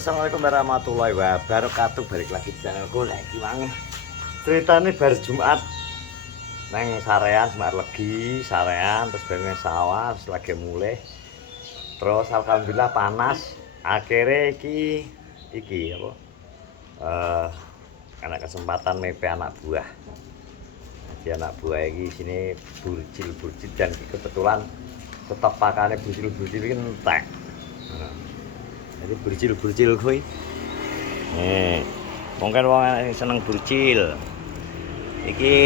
Assalamualaikum warahmatullahi wabarakatuh. Balik lagi di channelku lagi mang. Ceritanya bar Jumat neng sarean Jumat Legi sarean terus bareng sawah terus lagi mulai. Terus alhamdulillah panas. Akhirnya iki apa? Anak kesempatan mepe anak buah. Jadi anak buah iki sini burcil dan kebetulan tetap pakannya burcil ini entek. Jadi burcil kuwi. Mungkin wong seneng burcil. Iki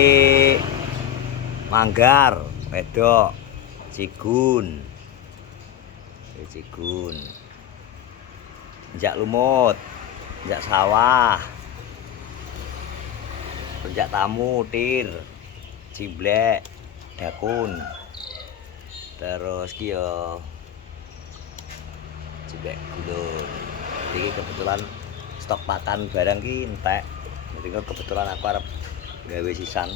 manggar, wedok, cigun. Cigun. Njak lumut, njak sawah. Njak tamu, tir, ciblek, dakun. Terus ki yo ciblek gulung. Iki kebetulan stok pakan barang ki entek. Jadi kebetulan aku arep gawe sisan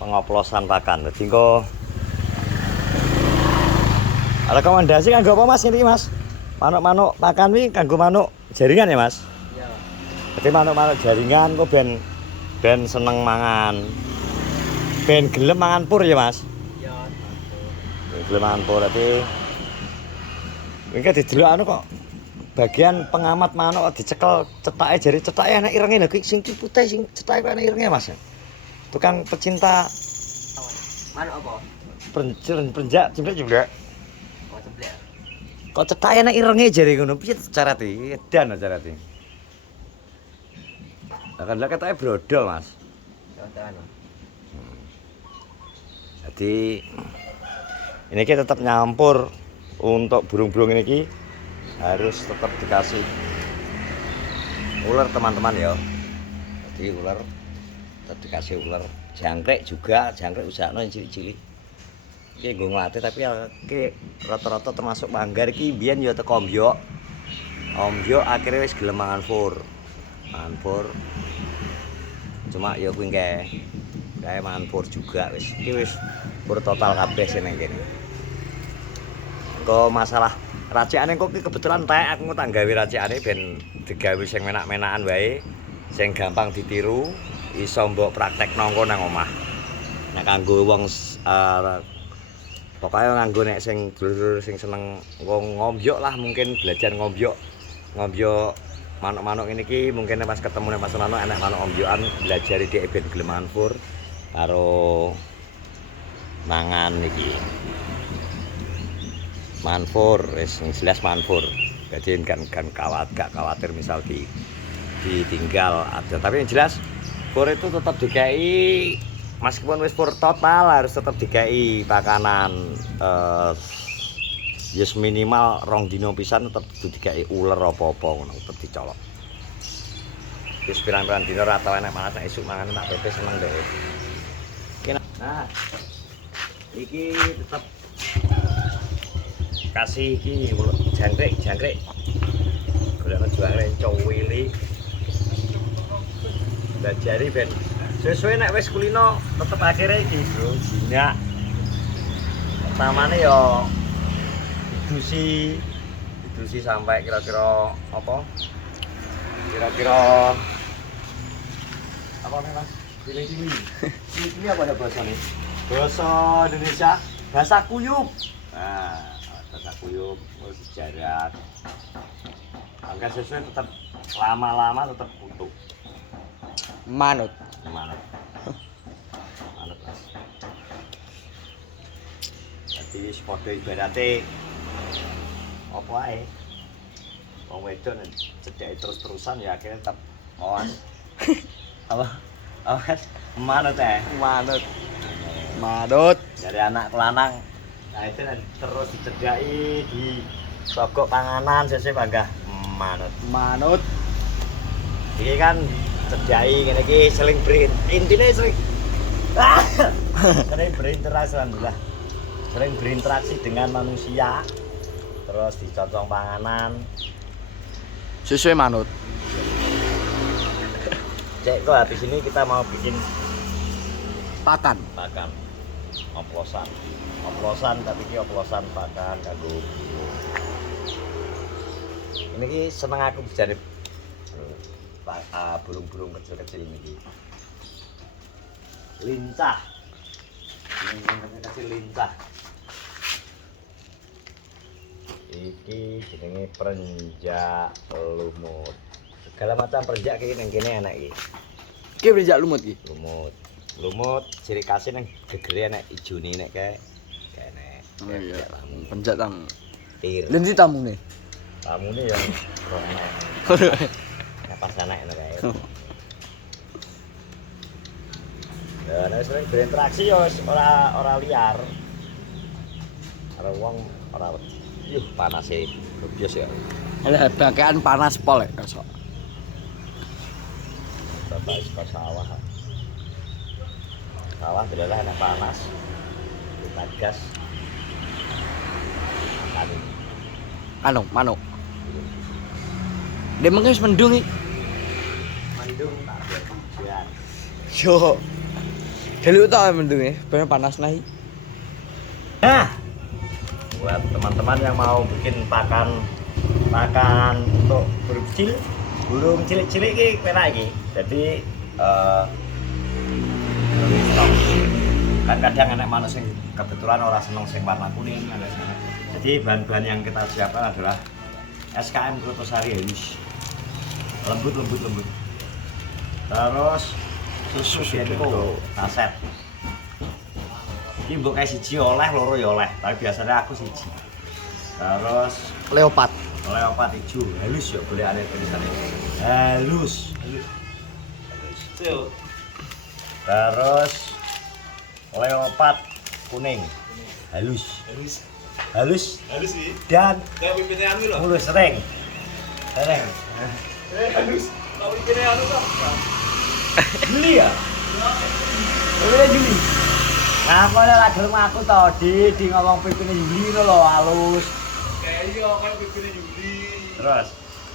pengoplosan pakan. Jadi kok rekomendasi kanggo apa Mas ini Mas? Manuk-manuk pakan wi kanggo manuk jaringan ya Mas? Iya. Jadi manuk-manuk jaringan kok ben seneng mangan. Ben gelem mangan pur ya Mas? Iya, gelem mangan pur tapi iki didelok anu kok bagian pengamat manuk dicekel cetake jari cetake ana irenge lho sing putih sing cetake ana irenge Mas. Tukang pecinta manuk apa? Penjak ciblek. Oh, ciblek. Kok cetake ana irenge jari ngono piye carane? Edan carane. Lah kan lha ketake brodol Mas. Jadi ini kita tetap nyampur untuk burung-burung ini harus tetap dikasih ular teman-teman ya. Jadi ular tetap dikasih ular. Jangkrik juga, jangkrik usahno yang cilik-cilik. Iki nggo nglatih tapi iki rata-rata termasuk manggar iki biyen ya teko ombyok. Ombyok akhirnya wis gelem mangan fur. Mangan fur. Cuma ya kuwi kae mangan fur juga wis. Iki wis fur total kabeh sing nang kene. Kok masalah racikane kok kebetulan entek aku tak gawe racikane ben digawe sing menak-menakan wae, sing gampang ditiru, iso mbok praktekno engko nang omah. Nek kanggo wong pokoke nganggo nek sing dulur sing seneng ngombyok lah mungkin belajar ngombyok manuk-manuk ngene iki mungkin pas ketemu nek Mas Rano enek manuk ombyokan belajar dhek ben gelem mangan fur karo mangan iki. Manfur, jelas manfur. Jadi kan gak khawatir misal ditinggal ada. Tapi yang jelas fur itu tetap dikai meskipun wis fur total harus tetap dikai pakanan yes minimal rong dino pisan tetap dikai ular apa-apa ngono tetap dicolok. Wis pirang-pirang dino ra tau enek malas nek esuk mangan tak pepe seneng deh. Nah, iki tetap kasih iki jangkrik golekno jangkrik cowili bajari ben sesuai nek wis kulino tetep akhirnya iki bro jinak pertamane yo didusi sampai kira-kira apa nih Mas ini apa ya bahasanya bahasa Indonesia bahasa kuyup. Nah bahasa kuyup, sejarah. Angka sesuai tetap lama-lama tetap utuh. Manut Mas. Jadi sepodo ibaratnya apa ae. Wong wedok nek cedhake terus-terusan ya akhirnya tetap awas. Awas manut. Dari anak ke lanang. Nah itu terus dicedhaki di sogok panganan sesuk panggah manut. Iki kan cedhaki ngene iki seling intine seling berinteraksi alhamdulillah. Sering berinteraksi dengan manusia. Terus dicocong panganan sesuai manut. Cek kok habis ini kita mau bikin pakan. Oplosan tapi ki oplosan pakan kanggo Ini ki seneng aku jare burung-burung kecil-kecil ini. Lincah. Ini kecil lincah. Iki jenenge perenjak lumut. Segala macam perenjak iki ning kene enak iki. Iki perenjak lumut iki. Lumut ciri khasnya ning gegere enak ijone nek kae. Enak. Oh iya. Perenjak tamu. Tir. Lha ndi tamune? Tamune ya rono. Nek pas anak ngono kae. Ya nek sering berinteraksi ya ora liar. Ora wong ora wedi. Yuh panase gobios ya. Ada bagian panas pol besok. Coba ke sawah. Sawah adalah enak panas. Kita gas. Manuk. Dia mengis mendung iki. Mendung tak ada hujan. Yo. Delu tak mendung ben panas nahi. Nah, buat teman-teman yang mau bikin pakan untuk burung cilik-cilik iki penak iki. Jadi kan kadang enak manuk sing kebetulan orang seneng sing warna kuning ada sana. Jadi bahan-bahan yang kita siapkan adalah SKM Krotosari halus. Lembut. Terus susu bento saset. Iki mbok kae siji oleh, loro ya oleh, tapi biasanya aku siji. Terus Leopard ijo, halus ya boleh ada tulisannya. Halus. Terus leopard kuning. Halus sih. Dan kayak pipine anu lho. Mulus sering. Halus. Kalau pipine anu kok. Juli ya? Pipine Juli. Nah, aku ora gelem aku to, di ngomong pipine Juli ngono lho, halus. Kayak iya kayak pipine Juli. Terus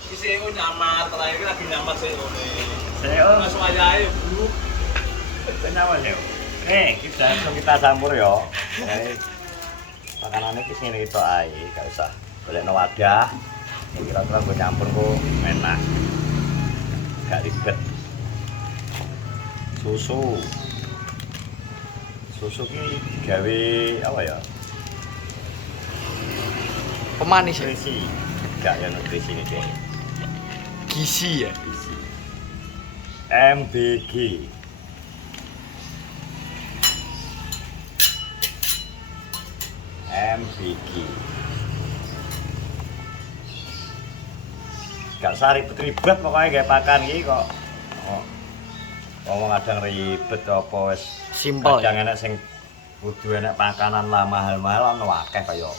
Iki sing nyamar, terakhir lagi nyamar sih ngene. Saya Langsung aja ae, Bu. kenapa ya? Kita campur ya. Makanan ini sini itu aja, gak usah boleh wadah. Kira-kira gue nyampur kok enak, gak ribet. Susu ki gawe apa ya? pemanis ya. Nutrisi, gak ya nutrisi ini deh. Gizi ya. Gizi. MBG. Gak usah ribet-ribet pokoknya kayak pakan iki kok. Ngomong kadang ribet apa wis Simpel. kadang enak sing kudu enak pakanan lah mahal-mahal ono akeh kaya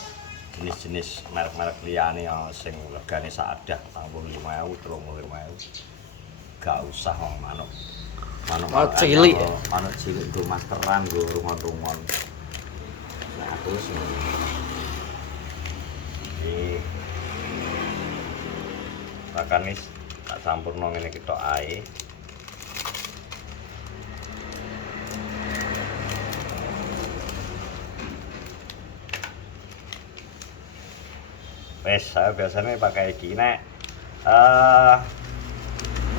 jenis-jenis merek-merek liyane sing regane sadah 45.000, 35.000. Gak usah manuk cilik. Manuk cilik nggo maskeran, nggo rungon-rungon. Nah, aku sing makan nih tak campurno ngene ketok ae. Wes, saya biasanya pakai iki nek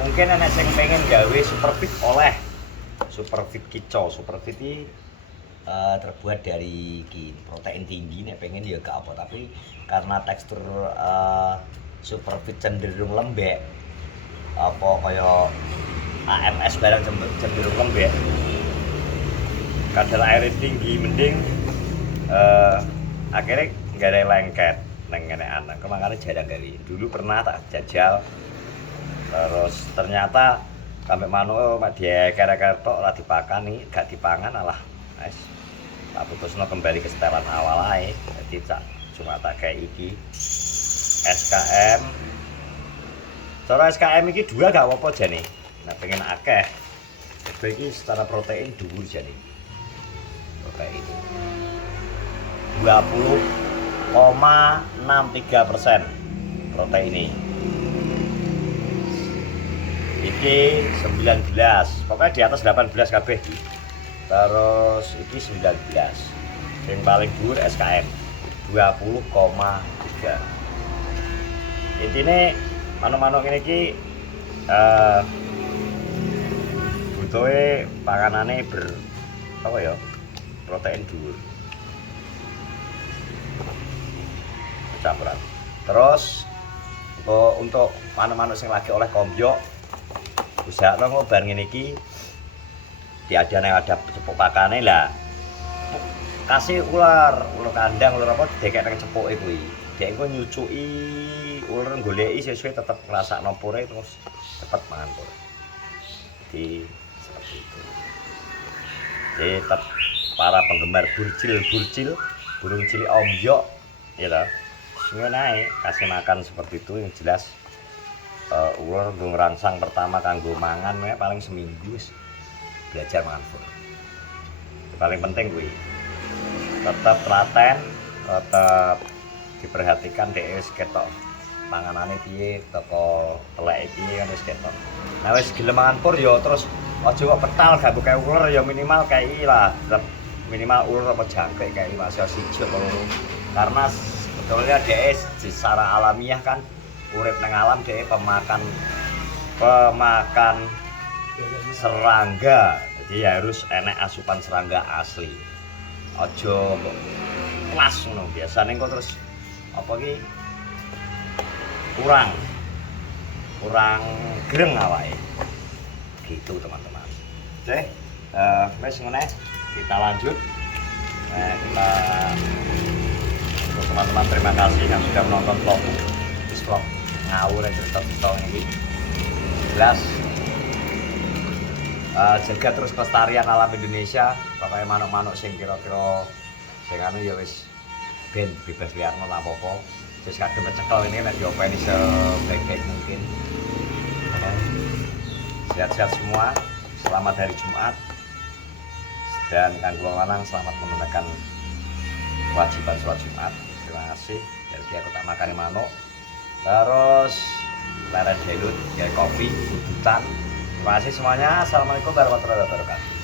mungkin enek sing pengen gawe superfit oleh superfit kicau. Superfit iki terbuat dari protein tinggi nek pengen ya gak apa, tapi karena tekstur superfit cenderung lembek apa kaya AMS barang cenderung lembek, kadar air tinggi mending akhirnya gak ada lengket neng anak kemarin jarang kali. Dulu pernah tak jajal, terus ternyata sampai manuk mak dia kira-kira tok ora dipakan nih, gak dipangan alah guys. Tak putusno kembali ke setelan awal ae. Jadi cuma tak kayak iki SKM. Cara SKM iki dua gak apa-apa jane. Nah pengen akeh. Iki secara protein dhuwur jane. Protein 20,63% protein ini. Iki 19, pokoknya di atas 18 kabeh. Terus iki 19. Yang paling dhuwur SKM 20,3. intine manuk-manuk ngene iki butuhe panganane apa ya? Protein dhuwur. Campuran. Terus untuk manuk-manuk sing lagi oleh kombyok usaha lo bar ngene iki diadane ada cepuk pakane lah. Kasih ular kandang, ular apa didekek nang cepuke kuwi. Dek engko nyucuki ular goleki sesuai tetep ngrasakno pure terus cepet mangan pure. Jadi seperti itu. Jadi tetap para penggemar burcil, burung cilik ombyok ya toh. Sing naik kasih makan seperti itu yang jelas ular nggo ngrangsang pertama kanggo mangan paling seminggu belajar mangan pure. Paling penting kuwi. Tetap telaten, tetap diperhatikan dek wis ketok panganane piye, teko teleke piye kan wis ketok. Nah wis gelem mangan pur ya terus aja kok betal gak kayak ular ya minimal kayak lah, tetap minimal ular apa jangkrik kayak masih siji apa loro. Karena sebetulnya dek secara alamiah kan urip nang alam dek pemakan serangga. Jadi harus enek asupan serangga asli. Aja kok kelas ngono biasane kok terus apa ki kurang greng awake gitu teman-teman. Oke wes ngene kita lanjut. Kita untuk teman-teman terima kasih yang sudah menonton vlog ngawur cerita-cerita ini jelas jaga terus kelestarian alam Indonesia. Pokoknya manuk-manuk sing kira-kira sing anu ya wis ben bebas liarno lah apa-apa. Terus kadang kecekel ini nek diopeni sebaik-baik mungkin. Sehat-sehat semua. Selamat hari Jumat. Dan kanggo lanang selamat menunaikan kewajiban sholat Jumat. Terima kasih. Jadi aku tak makani manuk. Terus leren delut, kayak kopi, budutan. Terima kasih semuanya. Assalamualaikum warahmatullahi wabarakatuh.